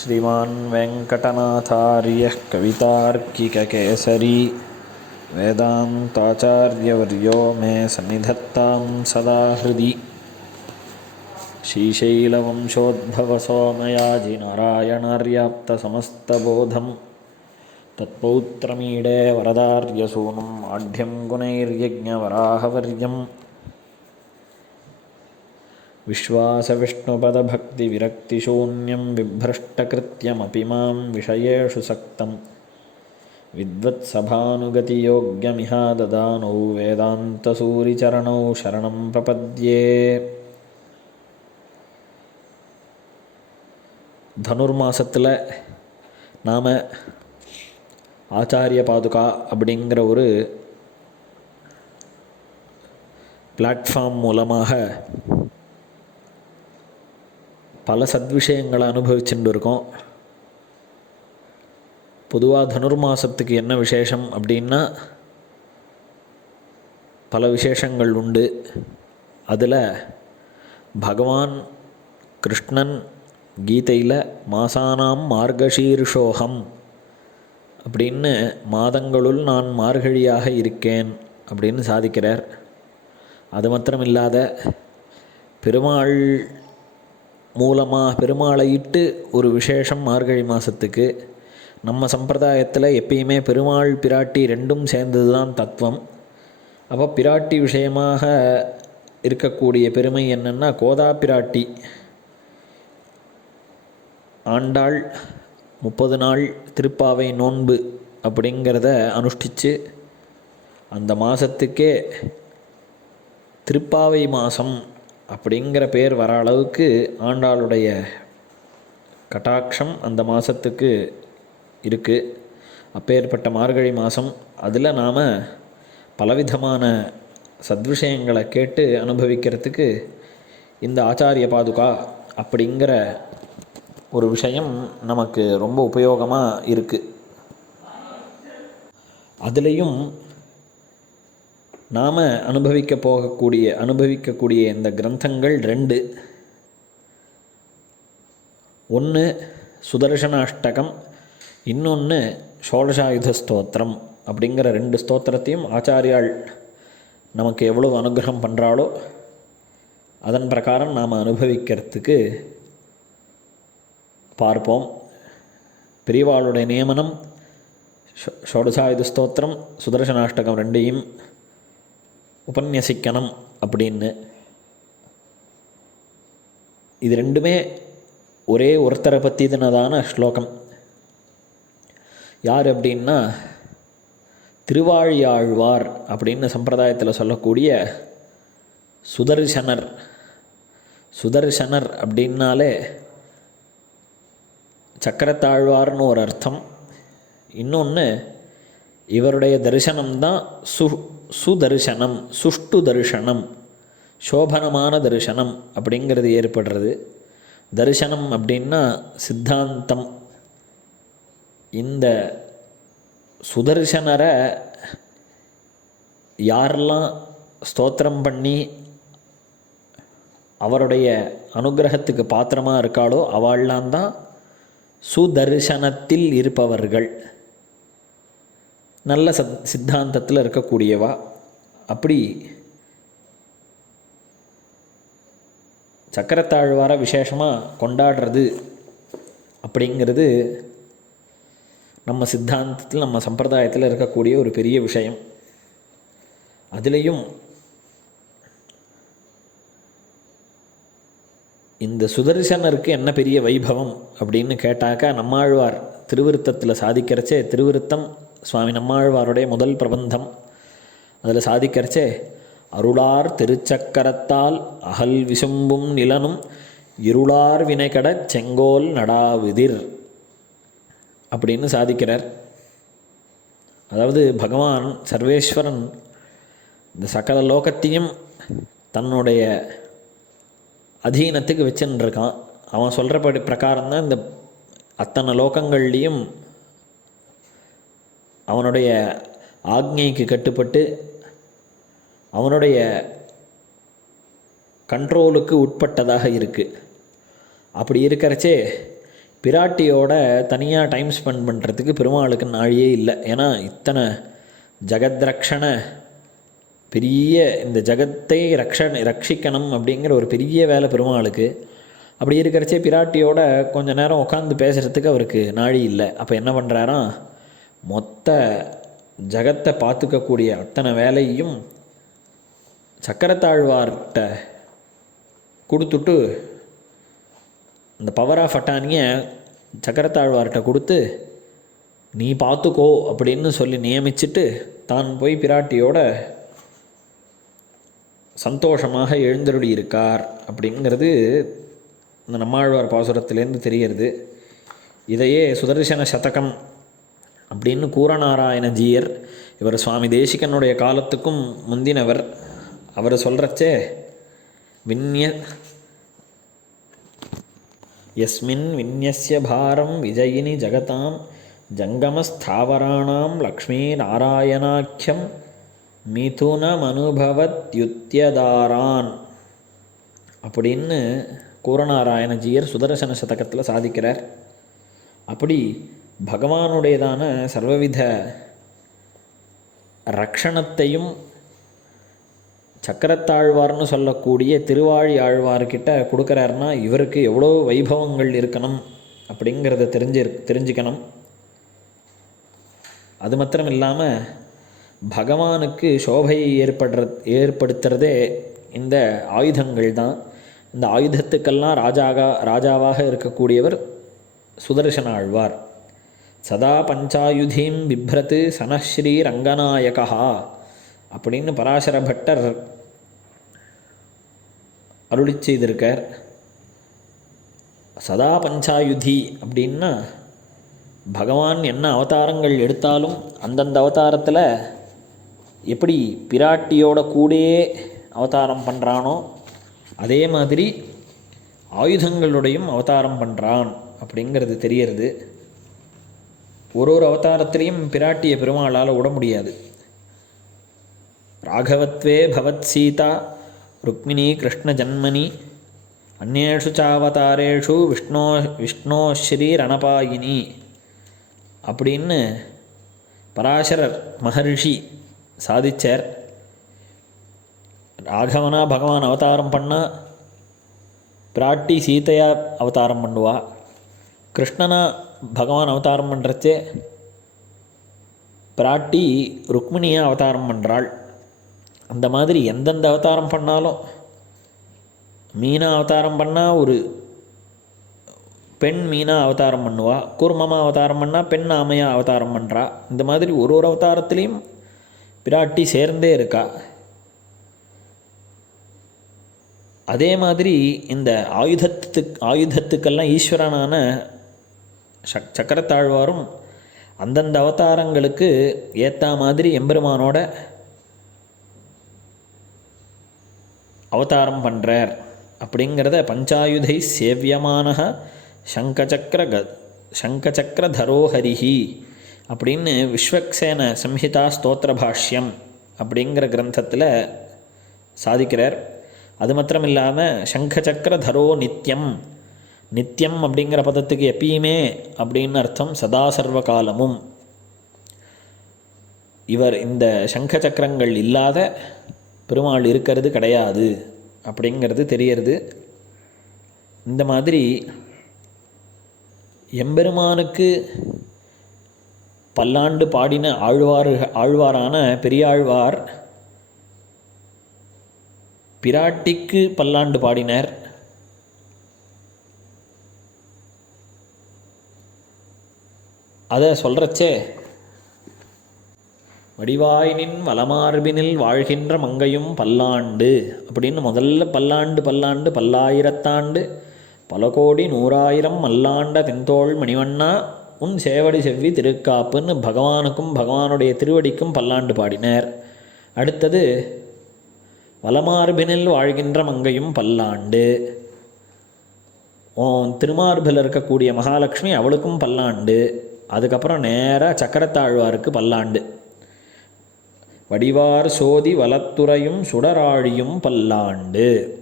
श्रीमान् वेङ्कटनाथार्यः कवितार्किककेसरी वेदान्ताचार्यवर्यो मे सन्निधत्तां सदा हृदि श्रीशैलवंशोद्भवसोमयाजिनारायणार्याप्तसमस्तबोधं तत्पौत्रमीडे वरदार्यसूनुम् आढ्यं गुणैर्यज्ञवराहवर्यम् विश्वासविष्णुपदभक्तिविरक्तिशून्यं बिभ्रष्टकृत्यमपि मां विषयेषु सक्तं विद्वत्सभानुगतियोग्यमिहा ददानौ वेदान्तसूरिचरणौ शरणं प्रपद्ये தனுர்மாசத்தில் நாம் ஆச்சாரிய பாதுகா அப்படிங்கிற ஒரு பிளாட்ஃபார்ம் மூலமாக பல சத்விஷயங்களை அனுபவிச்சுட்டு இருக்கோம் பொதுவாக தனுர்மாசத்துக்கு என்ன விசேஷம் அப்படின்னா பல விசேஷங்கள் உண்டு. அதில் பகவான் கிருஷ்ணன் கீதையில் மாசானாம் மார்கஷீர்ஷோகம் அப்படின்னு மாதங்களுள் நான் மார்கழியாக இருக்கேன் அப்படின்னு சாதிக்கிறார். அது மாத்திரம் இல்லாத பெருமாள் மூலமாக பெருமாளை இட்டு ஒரு விசேஷம் மார்கழி மாதத்துக்கு நம்ம சம்பிரதாயத்தில் எப்பயுமே பெருமாள் பிராட்டி ரெண்டும் சேர்ந்தது தான் தத்துவம். அப்போ பிராட்டி விஷயமாக இருக்கக்கூடிய பெருமை என்னென்னா கோதா பிராட்டி. ஆண்டாள் முப்பது நாள் திருப்பாவை நோன்பு அப்படிங்கிறத அனுஷ்டித்து அந்த மாதத்துக்கே திருப்பாவை மாதம் அப்படிங்கிற பேர் வர அளவுக்கு ஆண்டாளுடைய கட்டாட்சம் அந்த மாதத்துக்கு இருக்குது அப்பேற்பட்ட மார்கழி மாதம் அதில் நாம் பலவிதமான சத்விஷயங்களை கேட்டு அனுபவிக்கிறதுக்கு இந்த ஆச்சாரிய பாதுகா அப்படிங்கிற ஒரு விஷயம் நமக்கு ரொம்ப உபயோகமாக இருக்குது அதுலேயும் நாம் அனுபவிக்க போகக்கூடிய அனுபவிக்கக்கூடிய இந்த கிரந்தங்கள் ரெண்டு. ஒன்று சுதர்சனாஷ்டகம் இன்னொன்று ஷோடசாயுத ஸ்தோத்திரம் அப்படிங்கிற ரெண்டு ஸ்தோத்திரத்தையும் ஆச்சாரியாள் நமக்கு எவ்வளவு அனுகிரகம் பண்ணுறாளோ அதன் பிரகாரம் நாம் அனுபவிக்கிறதுக்கு பார்ப்போம். பெரியவாளுடைய நியமனம் ஷோடசாயுத ஸ்தோத்திரம் சுதர்சனாஷ்டகம் ரெண்டையும் உபன்யசிக்கணும் அப்படின்னு. இது ரெண்டுமே ஒரே ஒருத்தரை பற்றினதான ஸ்லோகம். யார் அப்படின்னா திருவாழியாழ்வார் அப்படின்னு சம்பிரதாயத்தில் சொல்லக்கூடிய சுதர்சனர். சுதர்சனர் அப்படின்னாலே சக்கரத்தாழ்வார்னு ஒரு அர்த்தம். இன்னொன்று இவருடைய தரிசனம்தான் சு சுதர்சனம் சுஷ்டு தரிசனம் சோபனமான தரிசனம் அப்படிங்கிறது ஏற்படுறது. தரிசனம் அப்படின்னா சித்தாந்தம். இந்த சுதர்சனரை யாரெல்லாம் ஸ்தோத்திரம் பண்ணி அவருடைய அனுகிரகத்துக்கு பாத்திரமாக இருக்காளோ அவள்லாம் தான் சுதர்சனத்தில் இருப்பவர்கள். நல்ல சத் சித்தாந்தத்தில் இருக்கக்கூடியவா? அப்படி சக்கரத்தாழ்வார விசேஷமாக கொண்டாடுறது அப்படிங்கிறது நம்ம சித்தாந்தத்தில் நம்ம சம்பிரதாயத்தில் இருக்கக்கூடிய ஒரு பெரிய விஷயம். அதுலேயும் இந்த சுதர்சனருக்கு என்ன பெரிய வைபவம் அப்படின்னு கேட்டாக்கா நம்மாழ்வார் திருவிருத்தத்தில் சாதிக்கிறச்சே திருவிருத்தம் சுவாமி நம்மாழ்வாருடைய முதல் பிரபந்தம். அதில் சாதிக்கிறச்சே அருளார் திருச்சக்கரத்தால் அகல் விசும்பும் நிலனும் இருளார் வினைகடச் செங்கோல் நடாவிதிர் அப்படின்னு சாதிக்கிறார். அதாவது பகவான் சர்வேஸ்வரன் இந்த சகல லோகத்தையும் தன்னுடைய அதீனத்துக்கு வச்சுன்னு இருக்கான் அவன் சொல்கிறபடி பிரகாரம் தான் இந்த அத்தனை லோகங்கள்லேயும் அவனுடைய ஆக்ஞைக்கு கட்டுப்பட்டு அவனுடைய கண்ட்ரோலுக்கு உட்பட்டதாக இருக்குது அப்படி இருக்கிறச்சே பிராட்டியோட தனியாக டைம் ஸ்பெண்ட் பண்ணுறதுக்கு பெருமாளுக்கு நாழியே இல்லை. ஏன்னா இத்தனை ஜெகத்ரக்ஷண பெரிய இந்த ஜகத்தை ரக்ஷ ரட்சிக்கணும் அப்படிங்கிற ஒரு பெரிய வேலை பெருமாளுக்கு. அப்படி இருக்கிறச்சே பிராட்டியோட கொஞ்ச நேரம் உட்காந்து பேசுகிறதுக்கு அவருக்கு நாழி இல்லை. அப்போ என்ன பண்ணுறாராம் மொத்த ஜகத்தை பார்த்துக்கக்கூடிய அத்தனை வேலையும் சக்கரத்தாழ்வார்கிட்ட கொடுத்துட்டு இந்த பவர் ஆஃப் அட்டானியை சக்கரத்தாழ்வார்கிட்ட கொடுத்து நீ பார்த்துக்கோ அப்படின்னு சொல்லி நியமிச்சிட்டு தான் போய் பிராட்டியோட சந்தோஷமாக எழுந்தருளி இருக்கார் அப்படிங்கிறது இந்த நம்மாழ்வார் பாசுரத்திலேருந்து தெரிகிறது. இதையே சுதர்சன சதகம் அப்படின்னு கூரநாராயணஜீயர் இவர் சுவாமி தேசிகனுடைய காலத்துக்கும் முந்தினவர். அவர் சொல்கிறச்சே விண்ய யஸ்மின் விந்யஸ்ய பாரம் விஜயினி ஜகதாம் ஜங்கமஸ்தாவராணாம் லக்ஷ்மீ நாராயணாக்கியம் மிதுனமனுபவத்யுத்தியதாரான் அப்படின்னு கூரநாராயணஜியர் சுதர்சன சதகத்தில் சாதிக்கிறார். அப்படி பகவானுடையதான சர்வவித ரக்ஷணத்தையும் சக்கரத்தாழ்வார்னு சொல்லக்கூடிய திருவாழி ஆழ்வார்கிட்ட கொடுக்குறாருன்னா இவருக்கு எவ்வளோ வைபவங்கள் இருக்கணும் அப்படிங்கிறத தெரிஞ்சு தெரிஞ்சுக்கணும். அது மாத்திரம் இல்லாமல் பகவானுக்கு சோபையை ஏற்படுற ஏற்படுத்துறதே இந்த ஆயுதங்கள் தான். இந்த ஆயுதத்துக்கெல்லாம் ராஜாகா ராஜாவாக இருக்கக்கூடியவர் சுதர்சன ஆழ்வார் சதா பஞ்சாயுதீம் பிப்ரத்து சனஸ்ரீ ரங்கநாயகா அப்படின்னு பராசர பட்டர் அருளி செய்திருக்கார். சதா பஞ்சாயுதி அப்படின்னா பகவான் என்ன அவதாரங்கள் எடுத்தாலும் அந்தந்த அவதாரத்தில் எப்படி பிராட்டியோட கூடயே அவதாரம் பண்ணுறானோ அதே மாதிரி ஆயுதங்களுடையும் அவதாரம் பண்ணுறான் அப்படிங்கிறது தெரியறது. ஒரு ஒரு அவதாரத்திலையும் பிராட்டிய பெருமாளால் விட முடியாது. ராகவத்வே பவத் சீதா ருக்மிணி கிருஷ்ண ஜன்மனி அந்நேஷு சாவதாரேஷு விஷ்ணோ விஷ்ணோஸ்ரீ ரணபாயினி அப்படின்னு பராசரர் மகர்ஷி சாதிச்சார். ராகவனா பகவான் அவதாரம் பண்ணால் பிராட்டி சீதையா அவதாரம் பண்ணுவா. கிருஷ்ணனா பகவான் அவதாரம் பண்ணுறச்சே பிராட்டி ருக்மிணியாக அவதாரம் பண்ணுறாள் அந்த மாதிரி எந்தெந்த அவதாரம் பண்ணாலும் மீனா அவதாரம் பண்ணால் ஒரு பெண் மீனா அவதாரம் பண்ணுவா கூர்மமாக அவதாரம் பண்ணால் பெண் ஆமையாக அவதாரம் பண்ணுறா இந்த மாதிரி ஒரு ஒரு அவதாரத்துலேயும் பிராட்டி சேர்ந்தே இருக்கா. அதே மாதிரி இந்த ஆயுதத்துக்கு ஆயுதத்துக்கெல்லாம் ஈஸ்வரனான சக்கரத்தாழ்வாரும் அந்தந்த அவதாரங்களுக்கு ஏற்ற மாதிரி எம்பெருமானோட அவதாரம் பண்ணுறார் அப்படிங்கிறத பஞ்சாயுதை சேவியமான சங்கச்சக்கர க சங்கச்சக்கர தரோஹரிஹி அப்படின்னு விஸ்வக்சேன சம்ஹிதா ஸ்தோத்திர பாஷ்யம் அப்படிங்கிற கிரந்தத்தில் சாதிக்கிறார். அது மாத்திரம் இல்லாமல் சங்கச்சக்கர தரோ நித்யம் நித்தியம் அப்படிங்கிற பதத்துக்கு எப்பயுமே அப்படின்னு அர்த்தம் சதா சர்வ காலமும் இவர் இந்த சங்க சக்கரங்கள் இல்லாத பெருமாள் இருக்கிறது கிடையாது அப்படிங்கிறது தெரியறது. இந்த மாதிரி எம்பெருமானுக்கு பல்லாண்டு பாடின ஆழ்வார் ஆழ்வாரான பெரியாழ்வார் பிராட்டிக்கு பல்லாண்டு பாடினர். அதை சொல்கிறச்சே வடிவாயினின் வலமார்பினில் வாழ்கின்ற மங்கையும் பல்லாண்டு. அப்படின்னு முதல்ல பல்லாண்டு பல்லாண்டு பல்லாயிரத்தாண்டு பல கோடி நூறாயிரம் மல்லாண்ட தென்தோள் மணிவண்ணா உன் சேவடி செவ்வி திருக்காப்புன்னு பகவானுக்கும் பகவானுடைய திருவடிக்கும் பல்லாண்டு பாடினர். அடுத்தது வலமார்பினில் வாழ்கின்ற மங்கையும் பல்லாண்டு. உன் திருமார்பில் இருக்கக்கூடிய மகாலட்சுமி அவளுக்கும் பல்லாண்டு. அதுக்கப்புறம் நேராக சக்கரத்தாழ்வாருக்கு பல்லாண்டு. வடிவார் சோதி வலத்துறையும் சுடராழியும் பல்லாண்டு.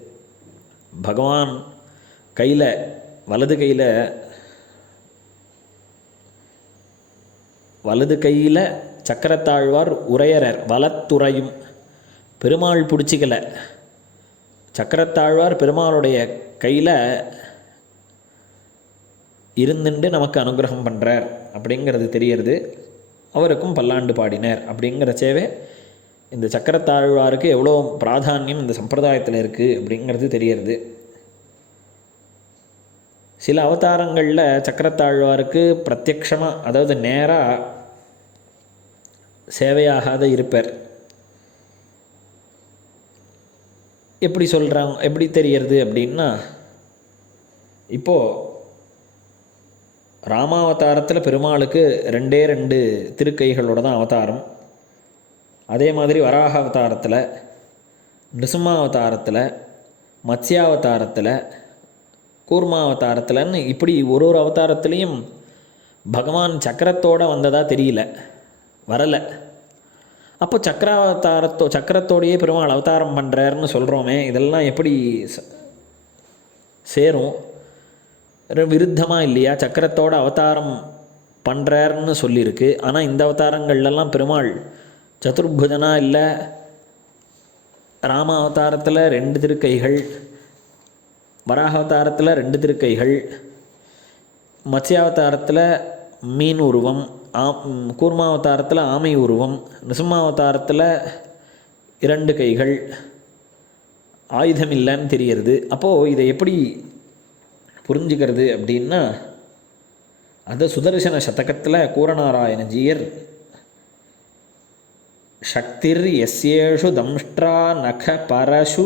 பகவான் கையில் வலது கையில் வலது கையில் சக்கரத்தாழ்வார் உரையரர் வலத்துறையும் பெருமாள் பிடிச்சிக்கல. சக்கரத்தாழ்வார் பெருமாளுடைய கையில் இருந்துட்டு நமக்கு அனுகிரகம் பண்ணுறார் அப்படிங்கிறது தெரியறது. அவருக்கும் பல்லாண்டு பாடினார் அப்படிங்கிறச்சேவே இந்த சக்கரத்தாழ்வாருக்கு எவ்வளோ பிராதானியம் இந்த சம்பிரதாயத்தில் இருக்குது அப்படிங்கிறது தெரியறது. சில அவதாரங்களில் சக்கரத்தாழ்வாருக்கு பிரத்யக்ஷமாக அதாவது நேராக சேவையாகாத இருப்பார். எப்படி சொல்கிறாங்க எப்படி தெரியறது அப்படின்னா இப்போது ராமாவதாரத்தில் பெருமாளுக்கு ரெண்டே ரெண்டு திருக்கைகளோட தான் அவதாரம். அதே மாதிரி வராக அவதாரத்தில் நிருசிம்மாவதாரத்தில் மத்ஸ்யாவதாரத்தில் கூர்மாவதாரத்தில்னு இப்படி ஒரு ஒரு அவதாரத்துலேயும் பகவான் சக்கரத்தோடு வந்ததாக தெரியல வரலை. அப்போ சக்கராவதாரத்தோ சக்கரத்தோடையே பெருமாள் அவதாரம் பண்ணுறாருன்னு சொல்கிறோமே இதெல்லாம் எப்படி ச- சேரும்? விருத்தமாக இல்லையா? சக்கரத்தோட அவதாரம் பண்ணுறாருன்னு சொல்லியிருக்கு. ஆனால் இந்த அவதாரங்கள்லாம் பெருமாள் சதுர்புஜனா இல்லை ராம அவதாரத்தில் ரெண்டு திருக்கைகள் வராக அவதாரத்தில் ரெண்டு திருக்கைகள் மத்ஸ்யாவதாரத்தில் மீன் உருவம் ஆ கூர்மாவதாரத்தில் ஆமை உருவம் நிசுமாவதாரத்தில் இரண்டு கைகள் ஆயுதம் இல்லைன்னு தெரியறது. அப்போது இதை எப்படி புரிஞ்சுக்கிறது அப்படின்னா அந்த சுதர்சன சதகத்தில் கூரநாராயணஜியர் சக்திர் எஸ்யேஷு தம்ஷ்ட்ரா நக பரசு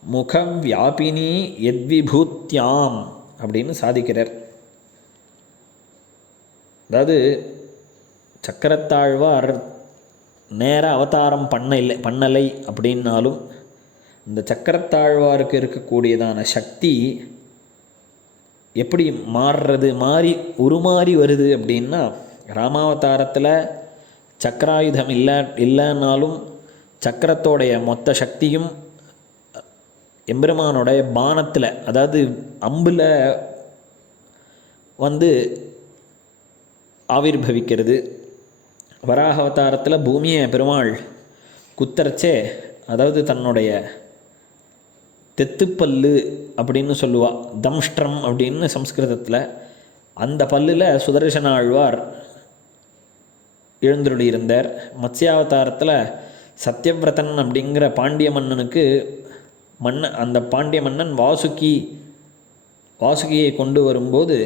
முகம் வியாபினி எத்விபூத்யாம் அப்படின்னு சாதிக்கிறார். அதாவது சக்கரத்தாழ்வார் நேர அவதாரம் பண்ண இல்லை பண்ணலை அப்படின்னாலும் இந்த சக்கரத்தாழ்வாருக்கு இருக்கக்கூடியதான சக்தி எப்படி மாறுறது மாறி உருமாறி வருது அப்படின்னா ராமாவதாரத்தில் சக்கராயுதம் இல்லை இல்லைன்னாலும் சக்கரத்தோடைய மொத்த சக்தியும் எம்பெருமானோடைய பானத்தில் அதாவது அம்பில் வந்து ஆவிர்பவிக்கிறது. வராக அவதாரத்தில் பூமியை பெருமாள் குத்தரச்சே அதாவது தன்னுடைய தெத்துப்பல்லு அப்படின்னு சொல்லுவா. தம்ஷ்ட்ரம் அப்படின்னு சம்ஸ்கிருதத்தில் அந்த பல்லில் சுதர்சன ஆழ்வார் எழுந்துருளி இருந்தார் மத்ஸ்யாவதாரத்தில் சத்யவிரதன் அப்படிங்கிற பாண்டிய மன்னனுக்கு மன்ன அந்த பாண்டிய மன்னன் வாசுகி வாசுகியை கொண்டு வரும்போது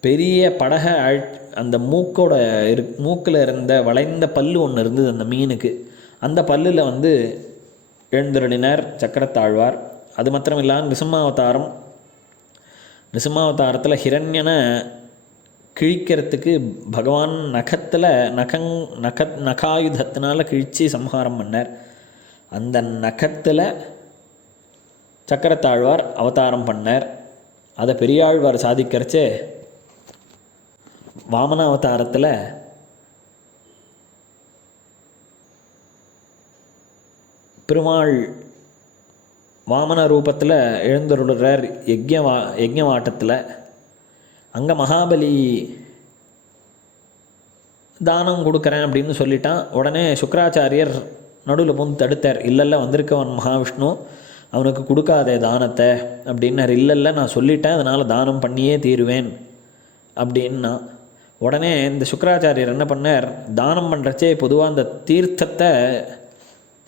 பெரிய படகை அழ் அந்த மூக்கோட இரு மூக்கில் இருந்த வளைந்த பல்லு ஒன்று இருந்தது அந்த மீனுக்கு. அந்த பல்லில் வந்து எழுந்தருளினர் சக்கரத்தாழ்வார். அது மாத்திரம் இல்லாமல் நிசம்மாவதாரம். நிசம்மாவதாரத்தில் ஹிரண்யனை கிழிக்கிறதுக்கு பகவான் நகத்தில் நகங் நக நகாயுதத்தினால் கிழித்து சம்ஹாரம் பண்ணார். அந்த நகத்தில் சக்கரத்தாழ்வார் அவதாரம் பண்ணார். அதை பெரியாழ்வார் சாதிக்கிறச்சே வாமன பெருமாள் வாமன ரூபத்தில் எழுந்தருளுறார் யஜ்யவா யஜ்யவாட்டத்தில் அங்கே மகாபலி தானம் கொடுக்குறேன் அப்படின்னு சொல்லிட்டான். உடனே சுக்கராச்சாரியர் நடுவில் போந்து தடுத்தார். இல்லைல்ல வந்திருக்கவன் மகாவிஷ்ணு அவனுக்கு கொடுக்காதே தானத்தை அப்படின்னார். இல்லைல்ல நான் சொல்லிட்டேன் அதனால் தானம் பண்ணியே தீருவேன் அப்படின்னா. உடனே இந்த சுக்கராச்சாரியர் என்ன பண்ணார்? தானம் பண்ணுறச்சே பொதுவாக அந்த தீர்த்தத்தை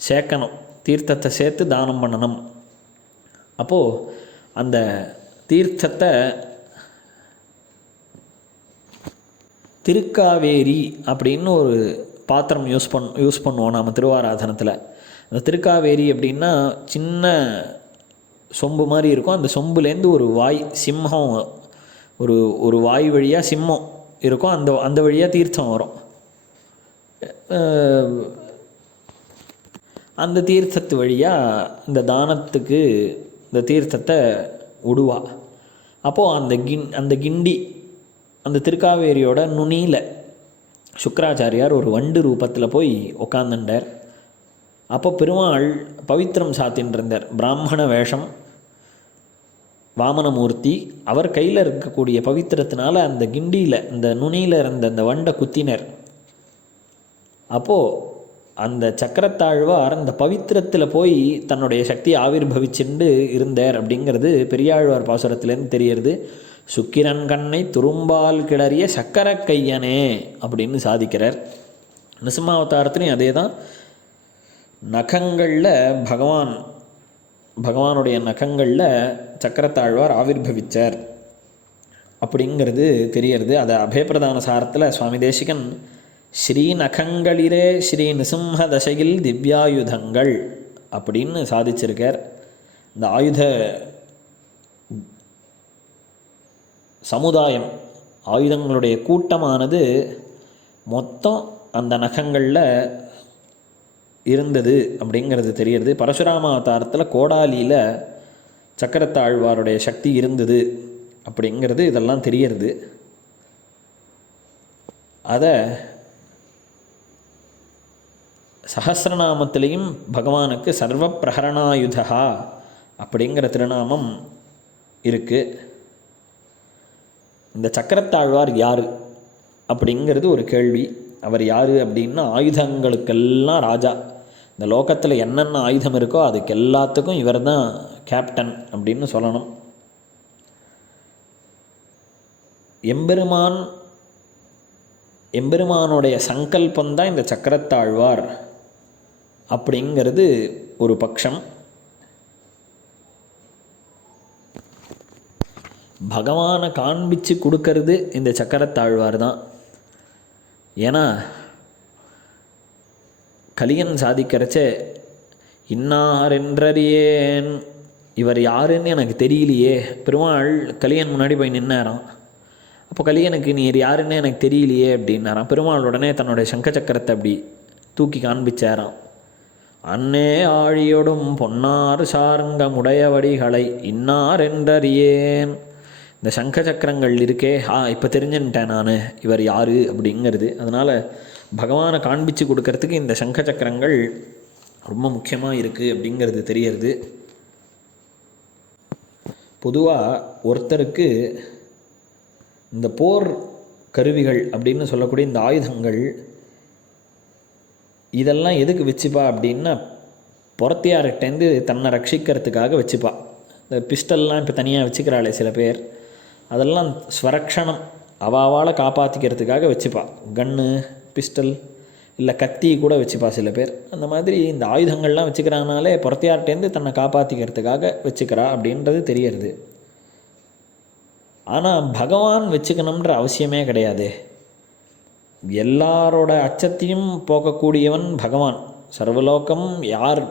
சேர்க்கணும். தீர்த்தத்தை சேர்த்து தானம் பண்ணணும். அப்போது அந்த தீர்த்தத்தை திருக்காவேரி அப்படின்னு ஒரு பாத்திரம் யூஸ் பண் யூஸ் பண்ணுவோம் நாம் திருவாராதனத்தில். அந்த திருக்காவேரி அப்படின்னா சின்ன சொம்பு மாதிரி இருக்கும். அந்த சொம்புலேருந்து ஒரு வாய் சிம்மம் ஒரு ஒரு வாய் வழியாக சிம்மம் இருக்கும். அந்த அந்த வழியாக தீர்த்தம் வரும். அந்த தீர்த்தத்து வழியாக இந்த தானத்துக்கு இந்த தீர்த்தத்தை விடுவா அப்போது அந்த கிண் அந்த கிண்டி அந்த திருக்காவேரியோட நுனியில் சுக்கராச்சாரியார் ஒரு வண்டு ரூபத்தில் போய் உக்காந்துட்டார் அப்போ பெருமாள் பவித்திரம் சாத்தின்னு இருந்தார் பிராமண வேஷம் வாமனமூர்த்தி. அவர் கையில் இருக்கக்கூடிய பவித்திரத்தினால அந்த கிண்டியில் இந்த நுனியில் இருந்த அந்த வண்டை குத்தினர். அப்போது அந்த சக்கரத்தாழ்வார் அந்த பவித்திரத்தில் போய் தன்னுடைய சக்தியை ஆவிர்வவிச்சுண்டு இருந்தார் அப்படிங்கிறது பெரியாழ்வார் பாசுரத்துலேருந்து தெரியறது. சுக்கிரன் கண்ணை துரும்பால் கிளறிய சக்கர கையனே அப்படின்னு சாதிக்கிறார். நிசிம்மாவதாரத்துலையும் அதே தான் நகங்களில் பகவான் பகவானுடைய நகங்களில் சக்கரத்தாழ்வார் ஆவிர்வவிச்சார். அப்படிங்கிறது தெரியறது. அதை அபயப்பிரதான சாரத்தில் சுவாமி தேசிகன் ஸ்ரீ நகங்களிலே ஸ்ரீ நிசிம்ம தசையில் திவ்யாயுதங்கள் அப்படின்னு சாதிச்சிருக்கார். இந்த ஆயுத சமுதாயம் ஆயுதங்களுடைய கூட்டமானது மொத்தம் அந்த நகங்களில் இருந்தது அப்படிங்கிறது தெரியுது. பரசுராம அவதாரத்தில் கோடாலியில் சக்கரத்தாழ்வாருடைய சக்தி இருந்தது அப்படிங்கிறது இதெல்லாம் தெரியறது அதை சஹசிரநாமத்திலையும் பகவானுக்கு சர்வ பிரகரணாயுதா அப்படிங்கிற திருநாமம் இருக்குது இந்த சக்கரத்தாழ்வார் யார் அப்படிங்கிறது ஒரு கேள்வி. அவர் யார் அப்படின்னா ஆயுதங்களுக்கெல்லாம் ராஜா. இந்த லோகத்தில் என்னென்ன ஆயுதம் இருக்கோ அதுக்கு எல்லாத்துக்கும் இவர் தான் கேப்டன் அப்படின்னு சொல்லணும். எம்பெருமான் எம்பெருமானுடைய சங்கல்பம் தான் இந்த சக்கரத்தாழ்வார். அப்படிங்கிறது ஒரு பட்சம் பகவானை காண்பிச்சு கொடுக்கறது இந்த சக்கரத்தாழ்வார் தான். ஏன்னா கலியன் சாதிக்கிறச்ச இன்னாரென்றறியேன் இவர் யாருன்னு எனக்கு தெரியலையே. பெருமாள் கலியன் முன்னாடி போய் நின்னாராம். அப்போ கலியனுக்கு நீர் யாருன்னு எனக்கு தெரியலையே அப்படின்னாராம். பெருமாள் உடனே தன்னுடைய சங்க சக்கரத்தை அப்படி தூக்கி காண்பிச்சாராம். அன்னே ஆழியொடும் பொன்னார் சார்ங்கமுடையவடிகளை இன்னார் என்றறியேன். இந்த சங்க சக்கரங்கள் இருக்கே. ஆ இப்போ தெரிஞ்சுன்ட்டேன் நான். இவர் யார் அப்படிங்கிறது. அதனால் பகவானை காண்பிச்சு கொடுக்கறதுக்கு இந்த சங்க சக்கரங்கள் ரொம்ப முக்கியமாக இருக்குது அப்படிங்கிறது தெரியறது. பொதுவாக ஒருத்தருக்கு இந்த போர் கருவிகள் அப்படின்னு சொல்லக்கூடிய இந்த ஆயுதங்கள் இதெல்லாம் எதுக்கு வச்சுப்பா அப்படின்னா புறத்தியார்கிட்டேருந்து தன்னை ரட்சிக்கிறதுக்காக வச்சுப்பா. இந்த பிஸ்டல்லாம் இப்போ தனியாக வச்சுக்கிறாளே சில பேர். அதெல்லாம் ஸ்வரக்ஷணம். அவாவால் காப்பாற்றிக்கிறதுக்காக வச்சுப்பா. கன்று பிஸ்டல் இல்லை கத்தி கூட வச்சுப்பா சில பேர். அந்த மாதிரி இந்த ஆயுதங்கள்லாம் வச்சுக்கிறானாலே புறத்தியார்ட்டேருந்து தன்னை காப்பாற்றிக்கிறதுக்காக வச்சுக்கிறா அப்படின்றது தெரியறது. ஆனால் பகவான் வச்சுக்கணுன்ற அவசியமே கிடையாது. எல்லாரோட அச்சத்தையும் போக்கக்கூடியவன் பகவான். சர்வலோகம் யார்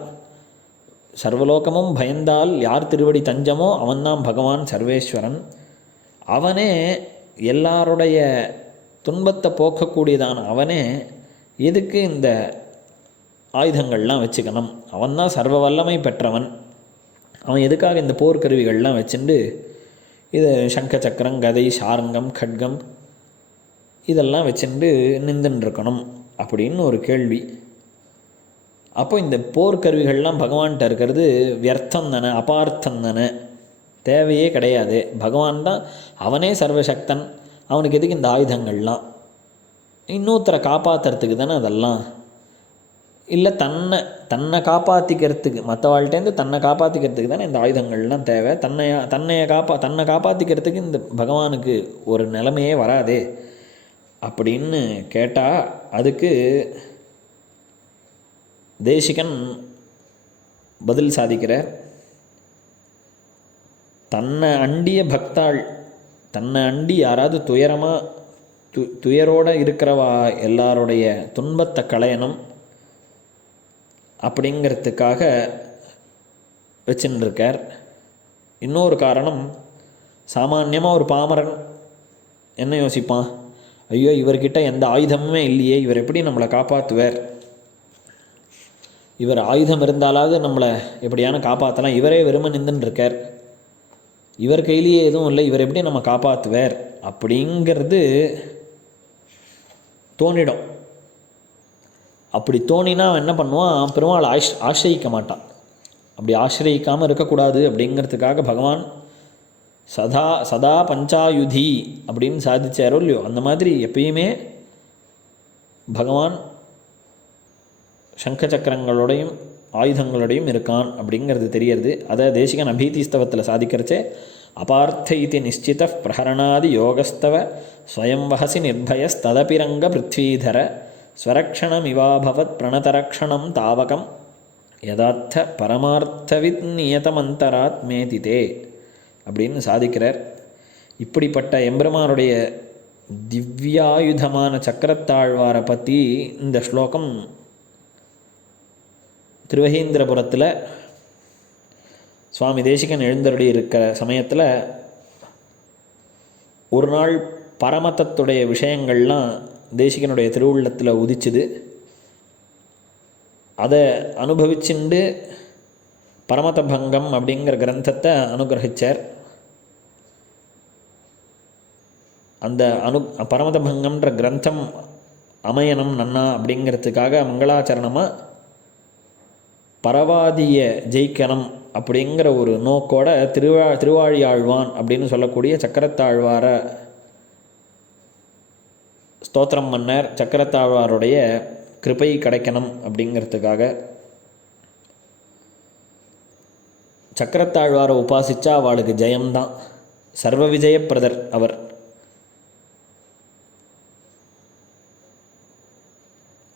சர்வலோகமும் பயந்தால் யார் திருவடி தஞ்சமோ அவன்தான் பகவான் சர்வேஸ்வரன். அவனே எல்லாருடைய துன்பத்தை போக்கக்கூடியதான அவனே எதுக்கு இந்த ஆயுதங்கள்லாம் வச்சுக்கணும்? அவன்தான் சர்வ வல்லமை பெற்றவன். அவன் எதுக்காக இந்த போர்க்கருவிகள்லாம் வச்சுண்டு இது சங்க சக்கரம் கதை சாரங்கம் கட்கம் இதெல்லாம் வச்சுட்டு நின்றுன்னு இருக்கணும் அப்படின்னு ஒரு கேள்வி. அப்போ இந்த போர்க்கருவிகள்லாம் பகவான்கிட்ட இருக்கிறது வியர்த்தம் தானே அபார்த்தம் தானே. தேவையே கிடையாது. பகவான் தான் அவனே சர்வசக்தன். அவனுக்கு எதுக்கு இந்த ஆயுதங்கள்லாம்? இன்னொருத்தரை காப்பாற்றுறதுக்கு தானே அதெல்லாம். இல்லை தன்னை தன்னை காப்பாற்றிக்கிறதுக்கு மற்றவாழ்கிட்டேருந்து தன்னை காப்பாற்றிக்கிறதுக்கு தானே இந்த ஆயுதங்கள்லாம் தேவை. தன்னை தன்னையை காப்பா தன்னை காப்பாற்றிக்கிறதுக்கு இந்த பகவானுக்கு ஒரு நிலைமையே வராதே. அப்படின்னு கேட்டால் அதுக்கு தேசிகன் பதில் சாதிக்கிறார். தன்னை அண்டிய பக்தாள் தன்னை அண்டி யாராவது துயரமாக து துயரோடு இருக்கிறவா எல்லாருடைய துன்பத்தை களையணும் அப்படிங்கிறதுக்காக வச்சுருக்கார் இன்னொரு காரணம் சாமான்யமாக ஒரு பாமரன் என்ன யோசிப்பான்? ஐயோ இவர்கிட்ட எந்த ஆயுதமுமே இல்லையே. இவர் எப்படி நம்மளை காப்பாற்றுவார் இவர் ஆயுதம் இருந்தாலாவது நம்மளை எப்படியான காப்பாற்றலாம் இவரே வெறுமை நின்றுன்னு இருக்கார் இவர் கையிலேயே எதுவும் இல்லை. இவர் எப்படி நம்ம காப்பாற்றுவார் அப்படிங்கிறது தோணிடும் அப்படி தோணினா அவன் என்ன பண்ணுவான்? பெருமாள் ஆஷ் ஆசிரியிக்க மாட்டான். அப்படி ஆசிரியிக்காமல் இருக்கக்கூடாது அப்படிங்கிறதுக்காக பகவான் சதா சதா பஞ்சாயுதி அப்படின்னு சாதித்தாரோ இல்லையோ அந்த மாதிரி எப்பயுமே பகவான் சங்க சக்கரங்களோடையும் ஆயுதங்களோடையும் இருக்கான் அப்படிங்கிறது தெரியறது. அதை தேசிகன் அபீதிஸ்தவத்தில் சாதிக்கிறச்சே அபார்த்த இது நிச்சித பிரஹரணாதி யோகஸ்தவ ஸ்வயம் வஹசி நிர்பயஸ்ததபிரங்க பிருத்வீதர ஸ்வரக்ஷணமிவாபவத் பிரணதரக்ஷணம் தாவகம் யதார்த்த பரமார்த்தவித் நியதமந்தராத் மேதிதே அப்படின்னு சாதிக்கிறார். இப்படிப்பட்ட எம்பெருமானுடைய திவ்யாயுதமான சக்கரத்தாழ்வாரை பற்றி இந்த ஸ்லோகம் திருவகேந்திரபுரத்தில் சுவாமி தேசிகன் எழுந்தருளி இருக்கிற சமயத்தில் ஒரு நாள் பரமத்தத்துடைய விஷயங்கள்லாம் தேசிகனுடைய திருவுள்ளத்தில் உதிச்சுது. அதை அனுபவிச்சுண்டு பரமத பங்கம் அப்படிங்கிற கிரந்தத்தை அனுகிரகித்தார் அந்த அனு பரமதபங்கம்ன்ற கிரந்தம் அமையனம் நன்னா அப்படிங்கிறதுக்காக மங்களாச்சரணமாக பரவாதிய ஜெயிக்கணும் அப்படிங்கிற ஒரு நோக்கோட திருவா திருவாழி ஆழ்வான் அப்படின்னு சொல்லக்கூடிய சக்கரத்தாழ்வார ஸ்தோத்திரம் மன்னர் சக்கரத்தாழ்வாருடைய கிருபை கிடைக்கணும் அப்படிங்கிறதுக்காக. சக்கரத்தாழ்வாரை உபாசித்தா அவளுக்கு ஜெயம்தான். சர்வ விஜயப்பிரதர் அவர்.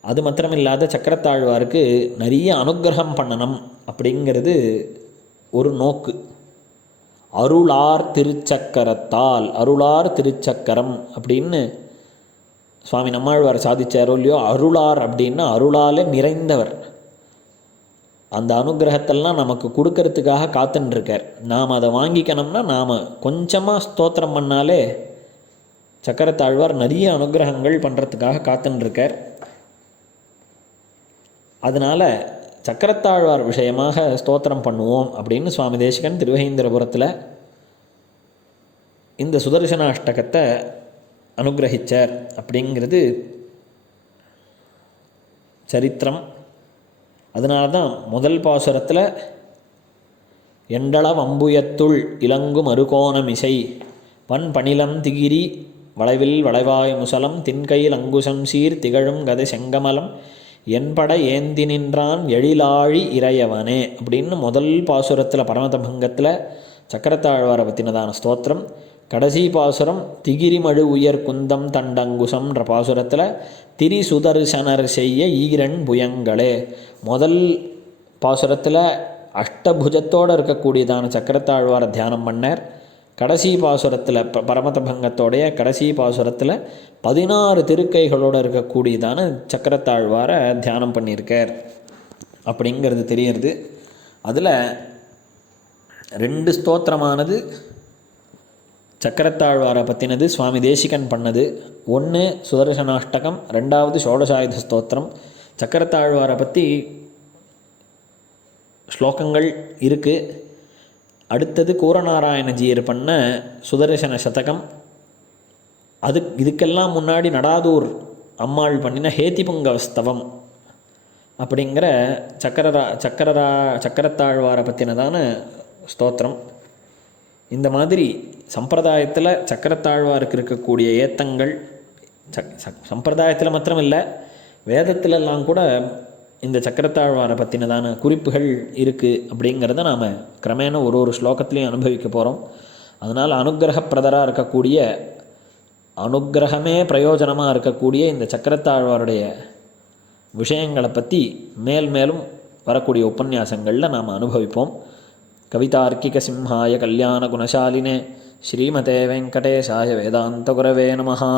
அது மாத்திரமில்லாத சக்கரத்தாழ்வாருக்கு நிறைய அனுக்கிரகம் பண்ணணும் அப்படிங்கிறது ஒரு நோக்கு. அருளார் திருச்சக்கரத்தால் அருளார் திருச்சக்கரம் அப்படின்னு சுவாமி நம்மாழ்வார் சாதிச்சாரோ இல்லையோ அருளார் அப்படின்னா அருளால் நிறைந்தவர். அந்த அனுகிரகத்தெல்லாம் நமக்கு கொடுக்கறதுக்காக காத்துன்ருக்கார் நாம் அதை வாங்கிக்கணும்னா நாம் கொஞ்சமாக ஸ்தோத்திரம் பண்ணாலே சக்கரத்தாழ்வார் நிறைய அனுகிரகங்கள் பண்ணுறதுக்காக காத்துன்ருக்கார் அதனால் சக்கரத்தாழ்வார் விஷயமாக ஸ்தோத்திரம் பண்ணுவோம் அப்படின்னு சுவாமி தேசிகன் திருவேந்திரபுரத்தில் இந்த சுதர்சனாஷ்டகத்தை அனுகிரகித்தார் அப்படிங்கிறது சரித்திரம். அதனால தான் முதல் பாசுரத்தில் எண்டள வம்புயத்துள் இலங்கும் அருகோணமிசை பண் பணிலம் திகிரி வளைவில் வளைவாய் முசலம் தின்கையில் அங்குசம் சீர் திகழும் கதை செங்கமலம் என்பட ஏந்தி நின்றான் எழிலாழி இறையவனே அப்படின்னு முதல் பாசுரத்தில் பரமதபங்கத்தில் சக்கரத்தாழ்வாரை பற்றினதான ஸ்தோத்திரம். கடைசி பாசுரம் திகிரிமழு உயர் குந்தம் தண்டங்குசம்ன்ற பாசுரத்தில் திரிசுதர்சனர் செய்ய ஈரன் புயங்களே. முதல் பாசுரத்தில் அஷ்டபுஜத்தோடு இருக்கக்கூடியதான சக்கரத்தாழ்வாரை தியானம் பண்ணார். கடைசி பாசுரத்தில் ப பரமத பங்கத்தோடைய கடைசி பாசுரத்தில் பதினாறு திருக்கைகளோடு இருக்கக்கூடியதான சக்கரத்தாழ்வாரை தியானம் பண்ணியிருக்கார். அப்படிங்கிறது தெரியறது. அதில் ரெண்டு ஸ்தோத்திரமானது சக்கரத்தாழ்வாரை பற்றினது சுவாமி தேசிகன் பண்ணது. ஒன்று சுதர்சனாஷ்டகம். ரெண்டாவது ஷோடசாயுத ஸ்தோத்திரம். சக்கரத்தாழ்வாரை பற்றி ஸ்லோகங்கள் இருக்குது அடுத்தது கூரநாராயணஜியர் பண்ண சுதர்சன சதகம். அது இதுக்கெல்லாம் முன்னாடி நடாதூர் அம்மாள் பண்ணின ஹேதிபுங்கவஸ்தவம் அப்படிங்கிற சக்கரரா சக்கரரா சக்கரத்தாழ்வாரை பற்றினதான ஸ்தோத்திரம். இந்த மாதிரி சம்பிரதாயத்தில் சக்கரத்தாழ்வாருக்கு இருக்கக்கூடிய ஏத்தங்கள் சக் சக் சம்பிரதாயத்தில் மாத்திரம் இல்லை வேதத்திலெல்லாம் கூட இந்த சக்கரத்தாழ்வாரை பற்றினதான குறிப்புகள் இருக்குது அப்படிங்கிறத நாம் கிரமேண ஒரு ஒரு ஸ்லோகத்துலேயும் அனுபவிக்க போகிறோம் அதனால் அனுகிரகப்பிரதராக இருக்கக்கூடிய அனுகிரகமே பிரயோஜனமாக இருக்கக்கூடிய இந்த சக்கரத்தாழ்வாருடைய விஷயங்களை பற்றி மேல் மேலும் வரக்கூடிய உபன்யாசங்களில் நாம் அனுபவிப்போம். கவிதார்க்கிக சிம்ஹாய கல்யாண குணசாலினே ஸ்ரீமதே வெங்கடேஷாய வேதாந்த குரவே நமஹா.